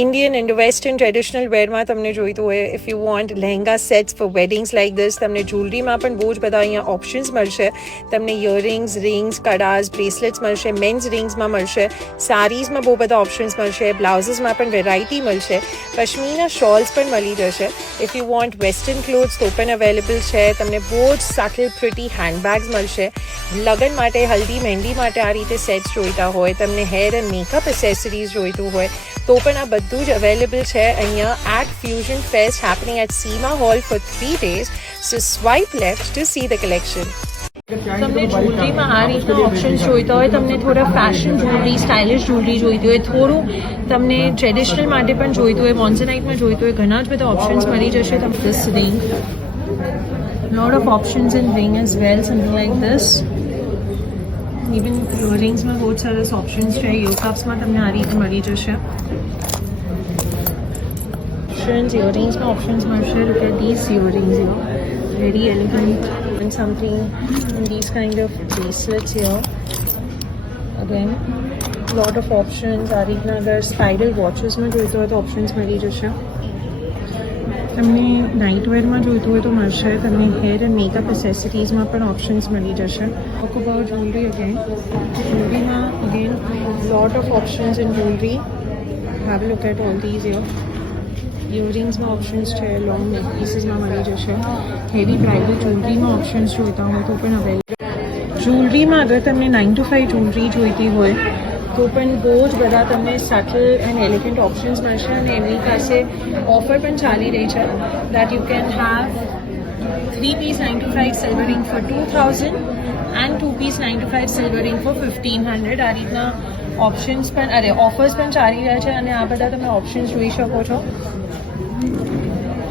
Indian and western traditional વેરમાં તમને જોઈતું હોય, if you want lehenga sets for weddings like this, તમને જ્વેલરીમાં પણ બહુ જ બધા અહીંયા ઓપ્શન્સ મળશે. તમને ઇયરિંગ્સ, રિંગ્સ, કડાસ, બ્રેસલેટ્સ મળશે, મેન્સ રિંગ્સમાં મળશે, સારીઝમાં બહુ બધા ઓપ્શન્સ મળશે, બ્લાઉઝીસમાં પણ વેરાયટી મળશે, પશ્મીના શોલ્સ પણ મળી જશે. If you want western clothes તો પણ અવેલેબલ છે. તમને બહુ જ સટલ પ્રિટી હેન્ડબેગ્સ મળશે. લગ્ન માટે, હલ્દી, મહેંદી માટે આ રીતે સેટ્સ જોઈતા હોય, તમને હેર એન્ડ મેકઅપ એસેસરીઝ જોઈતું હોય તો પણ આ બધું જ અવેલેબલ છે અહીંયા at fusion fest happening at Seema hall for 3 days. So swipe left to see the collection. તમને જ્વેલરીમાં આ રીતના ઓપ્શન્સ જોઈતા હોય, તમને થોડા ફેશન જ્વેલરી, સ્ટાઇલિશ જ્વેલરી જોઈતી હોય, થોડું તમને ટ્રેડિશનલ માટે પણ જોઈતું હોય, મોન્ઝનાઇટમાં જોઈતું હોય, ઘણા જ બધા ઓપ્શન્સ મળી જશે. તમને this ring, lot of options in ring as well, something like this. Even earringsમાં બહુ સરસ ઓપ્શન્સ છે. યોકાપ્સમાં તમને આ રીતે મળી જશે options. Earringsમાં ઓપ્શન્સ મળશે. Look at these earrings here, very elegant, and something in these kind of bracelets here. Again, lot of options. આ રીતના અગર સ્પાઇરલ વોચેસમાં જોઈતો હોય તો ઓપ્શન્સ મળી જશે. તમને નાઇટવેરમાં જોઈતું હોય તો મળશે. તમને હેર એન્ડ મેકઅપ એસેસરીઝમાં પણ ઓપ્શન્સ મળી જશે. Talk about jewellery again. જ્વેલરીમાં again lot of options in jewellery. Have a look at all these here. ઇયરિંગ્સમાં ઓપ્શન્સ છે, લોંગ નેક પીસીસમાં મળી જશે. હેવી બ્રાઇડલ જ્વેલરીમાં ઓપ્શન્સ જોઈતા હોય તો પણ અવેલેબલ. જ્વેલરીમાં અગર તમને 9 to 5 જ્વેલરી જોઈતી હોય તો પણ બહુ જ બધા તમને સટલ એન્ડ એલિગન્ટ ઓપ્શન્સ મળશે. અને એમની પાસે ઓફર પણ ચાલી રહી છે that you can have 3-piece 9 to 5 silver ring for 2000 and 2-piece 9 to 5 silver ring for 1500. આ રીતના ઓપ્શન્સ પણ ઓફર્સ પણ ચાલી રહ્યા છે અને આ બધા તમે ઓપ્શન્સ જોઈ શકો છો.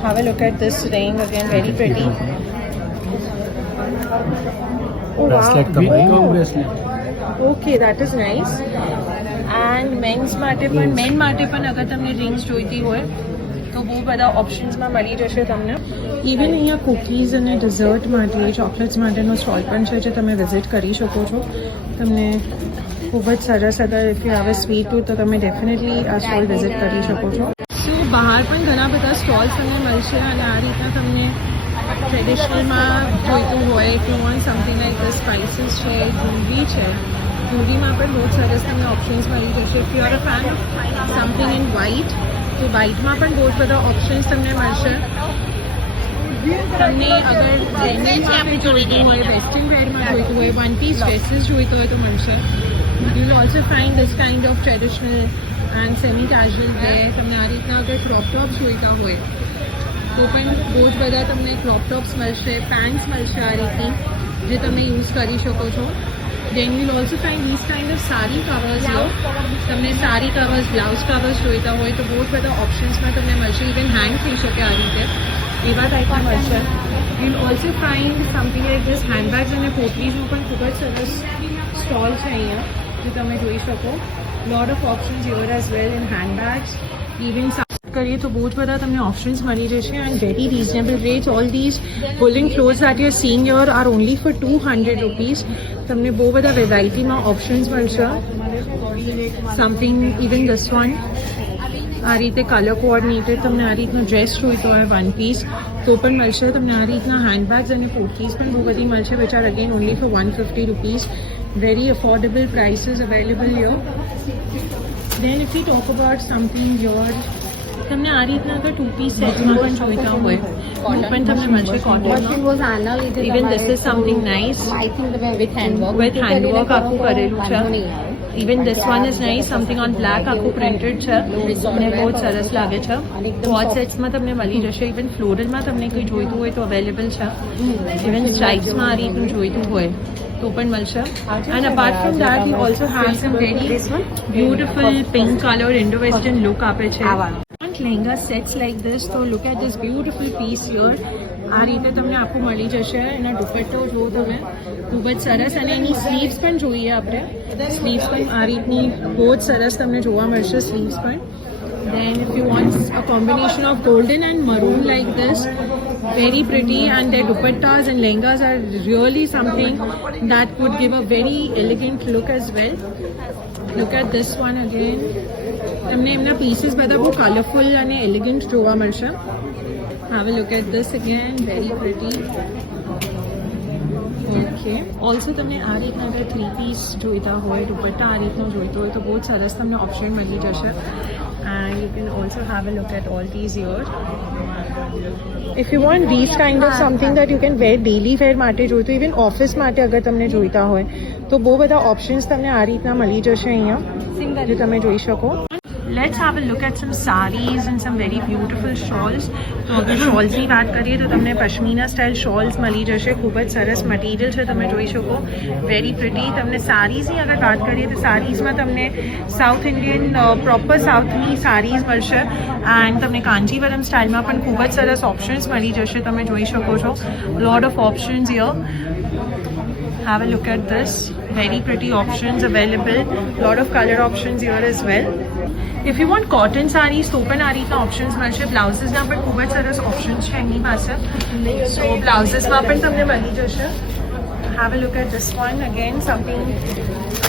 Have a look at this ring again, very pretty. Oh wow. Okay, that is nice. And men's માટે પણ, men માટે પણ અગર તમને રિંગ્સ જોઈતી હોય તો બહુ બધા ઓપ્શન્સમાં મળી જશે તમને. ઇવન અહીંયા કુકીઝ અને ડિઝર્ટ માટે, ચોકલેટ્સ માટેનો સ્ટોલ પણ છે જે તમે વિઝિટ કરી શકો છો. તમને ખૂબ જ સરસ, અગર if you have a sweet tooth તો તમે ડેફિનેટલી આ સ્ટોલ વિઝિટ કરી શકો છો. સો બહાર પણ ઘણા બધા સ્ટોલ્સ તમને મળશે અને આ રીતના તમને ટ્રેડિશનલમાં જોઈતું હોય, if you want something like the spices છે, જ્વેલરી છે, જ્વેલરીમાં પણ બહુ સરસ તમને ઓપ્શન્સ મળી જશે. If you are a fan of something in white તો વ્હાઇટમાં પણ બહુ બધા ઓપ્શન્સ તમને મળશે. તમને અગર ટ્રેન્ડિંગમાં જોઈતું હોય, વેસ્ટર્ન વેરમાં જોઈતું હોય, 1-piece ડ્રેસીસ જોઈતો હોય તો મળશે. You will also find this kind of traditional and semi casual wear. તમને આ રીતના અગર ક્રોપ ટોપ્સ જોઈતા હોય તો પણ બહુ જ બધા તમને ક્રોપ ટોપ્સ મળશે, પેન્ટ્સ મળશે આ રીતની જે તમે યુઝ કરી શકો છો. Then you will also find this kind of સારી કવર્સ. તમને સારી કવર્સ, બ્લાઉઝ કવર્સ જોઈતા હોય તો બહુ જ બધા ઓપ્શન્સમાં તમને મળશે. ઇવન હેંગ થઈ શકે આ રીતે, એવા ટાઈપના મળશે. You will also find something like this handbags અને પોટલીઝનું પણ ખૂબ જ સરસ સ્ટોલ છે અહીંયા જે તમે જોઈ શકો. લોટ of options your as well in handbags. Even કરીએ તો બહુ જ બધા તમને ઓપ્શન્સ મળી જશે and very reasonable rates. All these woolen clothes that you're seeing here are only for 200 rupees. તમને બહુ બધા વેરાયટીમાં ઓપ્શન્સ મળશે. સમથિંગ ઇવન ધીસ વન આ રીતે કલર કોઓર્ડિનેટેડ તમને આ રીતનો ડ્રેસ જોઈતો હોય 1-piece તો પણ મળશે. તમને આ રીતના હેન્ડબેગ્સ અને પોટલીઝ પણ બહુ બધી મળશે which are again only for 150 rupees. Very affordable prices available here. Then if we talk about something here, તમને આ રીતના અગર 2-piece સેટમાં પણ જોઈતા હોય તો પણ તમને મળશે કોટનમાં. Even this is something nice with handwork આખું કરેલું છે. Even this one is nice, something on black આખું પ્રિન્ટેડ છે અને બહુ જ સરસ લાગે છે. વોચ સેટ્સમાં તમને મળી જશે. ઇવન ફ્લોરલમાં તમને કંઈ જોઈતું હોય તો અવેલેબલ છે. ઇવન સ્ટ્રાઇપ્સમાં આ રીતનું જોઈતું હોય તો પણ મળશે. And apart from that you also have some very beautiful pink colour Indo western look આપે છે. લહેંગા સેટ્સ લાઈક ધીસ તો look at this beautiful piece here. આ રીતે તમને આખું મળી જશે. એના દુપટ્ટો જુઓ તમે, ખૂબ જ સરસ. અને એની સ્લીવ્સ પણ જોઈએ આપણે. સ્લીવ્સ પણ આ રીતની બહુ જ સરસ તમને જોવા મળશે સ્લીવ્સ પણ. Then if you want a combination of golden and maroon like this, very pretty, and their dupattas and lehengas are really something that would give a very elegant look as well. Look at this one again. તમને એમના pieces બધા બહુ colourful અને elegant જોવા મળશે. Have a look at this again, very pretty. Okay, also તમને આ રીતના અગર 3 પીસ જોઈતા હોય, દુપટ્ટા આ રીતનો જોઈતો હોય તો બહુ જ સરસ તમને ઓપ્શન મળી જશે. And you can also have a look at all these here. If you want these kind of something that you can wear daily wear માટે જોઈતું, even ઓફિસ માટે અગર તમને જોઈતા હોય તો બહુ બધા ઓપ્શન્સ તમને આ રીતના મળી જશે અહીંયા, જે તમે જોઈ શકો. Let's have a look at some sarees and some very beautiful shawls. તો અગર શોલ્સની વાત કરીએ તો તમને પશ્મિના સ્ટાઇલ શોલ્સ મળી જશે. ખૂબ જ સરસ મટીરિયલ છે, તમે જોઈ શકો, વેરી પ્રિટી. તમને સારીઝની અગર વાત કરીએ તો સારીઝમાં તમને સાઉથ ઇન્ડિયન પ્રોપર સાઉથની સારીઝ મળશે. એન્ડ તમને કાંજીવરમ સ્ટાઇલમાં પણ ખૂબ જ સરસ ઓપ્શન્સ મળી જશે, તમે જોઈ શકો છો. લોટ of options here. Have a look at this. Very pretty options available. Lot of color options here as well. If you want cotton sarees તો પણ આ રીતના ઓપ્શન્સ મળશે. બ્લાઉઝીસના પણ ખૂબ જ સરસ ઓપ્શન્સ છે એમની પાસે. સો બ્લાઉઝીસમાં પણ તમને મળી જશે. Have a look at this one again. Something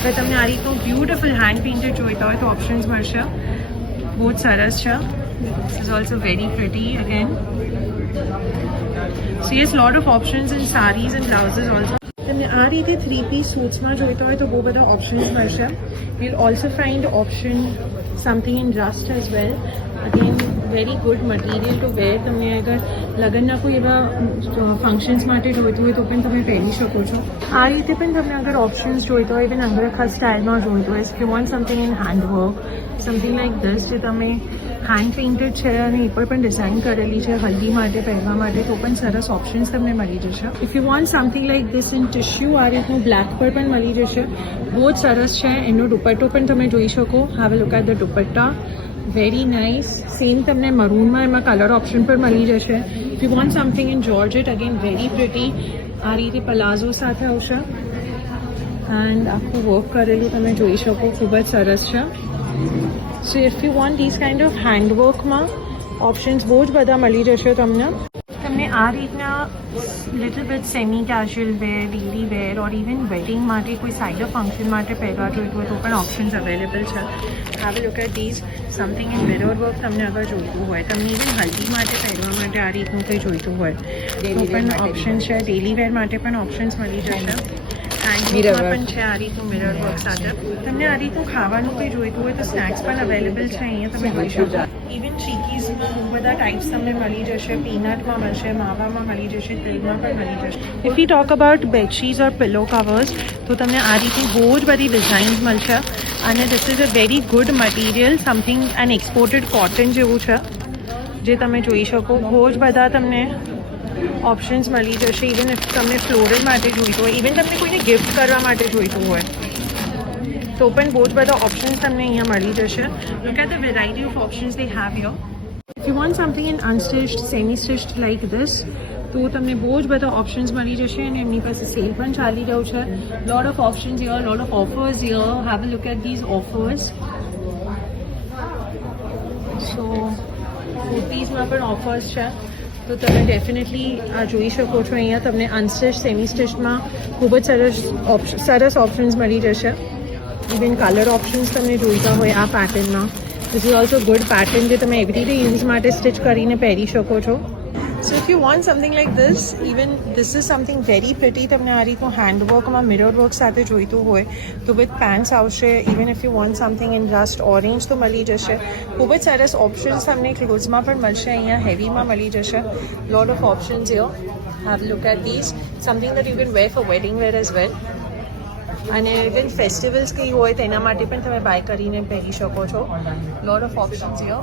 અગર તમને આ રીતનું બ્યુટિફુલ હેન્ડ પેઇન્ટેડ જોઈતા હોય તો ઓપ્શન્સ મળશે. બહુ જ સરસ છે. This is also very pretty again. So yes, lot of options in sarees and blouses also. તમને આ રીતે 3 પીસ સૂટ્સમાં જોઈતા હોય તો બહુ બધા ઓપ્શન્સ મળશે. You'll also find option something in rust as well. Again, very good material to wear. તમને અગર લગ્નના કોઈ એવા ફંક્શન્સ માટે જોઈતું હોય તો પણ તમે પહેરી શકો છો. આ રીતે પણ તમને અગર ઓપ્શન્સ જોઈતો હોય, ઇવન અંગરખા સ્ટાઇલમાં જોઈતો હોય, if you want something in handwork, something like this, જે તમે હેન્ડ પેઇન્ટેડ છે અને એ પર પણ ડિઝાઇન કરેલી છે હલ્દી માટે પહેરવા માટે, તો પણ સરસ ઓપ્શન્સ તમને મળી જશે. If you want something like this in tissue, આ રીતનું બ્લેક પર પણ મળી જશે. બહુ જ સરસ છે. એનો દુપટ્ટો પણ તમે જોઈ શકો. Have a look at the dupatta, very nice. Same તમને મરૂનમાં એમાં કલર ઓપ્શન પર મળી જશે. If you want something in georgette, again very pretty. આ રીતે પલાઝો સાથે આવશે એન્ડ આખું વર્ક કરેલું તમે જોઈ શકો, ખૂબ જ સરસ છે. So if you want this kind of હેન્ડવર્કમાં ઓપ્શન્સ બહુ જ બધા મળી જશે તમને. તમને આ રીતના little bit semi casual wear, daily wear or even wedding માટે કોઈ સાઇડ ઓફ ફંક્શન માટે પહેરવા જોઈતું હોય તો પણ ઓપ્શન્સ અવેલેબલ છે. Have a look at these. Something in mirror work તમને અગર જોઈતું હોય, તમને ઇવન હલ્દી માટે પહેરવા માટે આ રીતનું કંઈ જોઈતું હોય તો પણ ઓપ્શન છે. ડેલી વેર માટે પણ ઓપ્શન્સ મળી જશે. હેન્ડવર્કમાં પણ છે આ રીતનું મિરર વર્ક સાથે. તમને આ રીતનું ખાવાનું કંઈ જોઈતું હોય તો સ્નેક્સ પણ અવેલેબલ છે અહીંયા, તમે જોઈ શકો. ઇવન ચીકીઝમાં બહુ બધા ટાઈપ્સ તમને મળી જશે. પીનટમાં મળશે, માવામાં મળી જશે, તિલમાં પણ મળી જશે. If you talk about bedsheets or pillow covers તો તમને આ રીતની બહુ જ બધી ડિઝાઇન્સ મળશે. અને this is a very good material, something an exported cotton જેવું છે, જે તમે જોઈ શકો. બહુ જ બધા તમને ઓપ્શન્સ મળી જશે. ઇવન ઇફ તમને ફ્લોરલ માટે જોઈતું હોય, ઇવન તમને કોઈને ગિફ્ટ કરવા માટે જોઈતું હોય તો પણ બહુ જ બધા ઓપ્શન્સ તમને અહીંયા મળી જશે. Look at the variety of options they have here. If you want something in unstitched, semi stitched like this તો તમને બહુ જ બધા ઓપ્શન્સ મળી જશે. અને એમની પાસે સેલ પણ ચાલી રહ્યું છે. Lot of options here, lot of offers here. Have a look at these offers. So કુર્તીઝમાં પણ ઓફર્સ છે, તો તમે ડેફિનેટલી આ જોઈ શકો છો. અહીંયા તમને અનસ્ટિચ, સેમી સ્ટિચમાં ખૂબ જ સરસ ઓપ્શન્સ મળી જશે. ઇવન કલર ઓપ્શન્સ તમને જોઈતા હોય આ પેટર્નમાં, this is also good pattern, જે તમે એવરીડે યુઝ માટે સ્ટિચ કરીને પહેરી શકો છો. સો if you want something like this, even this is something very pretty. તમને આ રીતનું હેન્ડવર્કમાં મિરર વર્ક સાથે જોઈતું હોય તો વિથ પેન્ટ્સ આવશે. Even if you want something in rust orange તો મળી જશે. ખૂબ જ સરસ ઓપ્શન્સ તમને ક્લોથ્સમાં પણ મળશે. અહીંયા હેવીમાં મળી જશે. Lot of options here. Have look at this. Something that you can wear for wedding wear as well. અને ઇવન ફેસ્ટિવલ્સ કંઈ હોય તેના માટે પણ તમે બાય કરીને પહેરી શકો છો. લોટ ઓફ ઓપ્શન્સ હિયર.